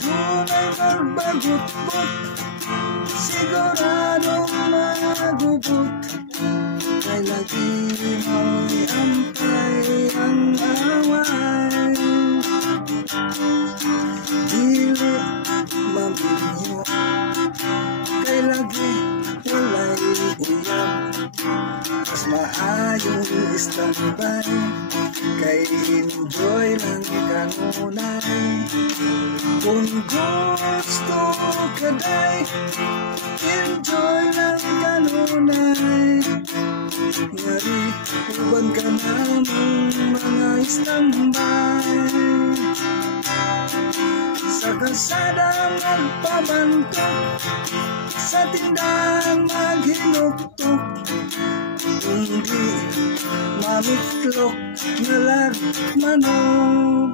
dunay magbagot-bot, siguradong magubot. Kay lagi mo'y ampay ang away, dili mabinyo. Kay lagi walay uyab, mas maayong standby. Kay enjoy lang kanunay, kung gusto ka day, enjoy lang kanunay. Ngari uban ka namang mga standby, sa kalsada magpabantok, sa tindang maghinuktok. Hindi mamitlok na lang manok.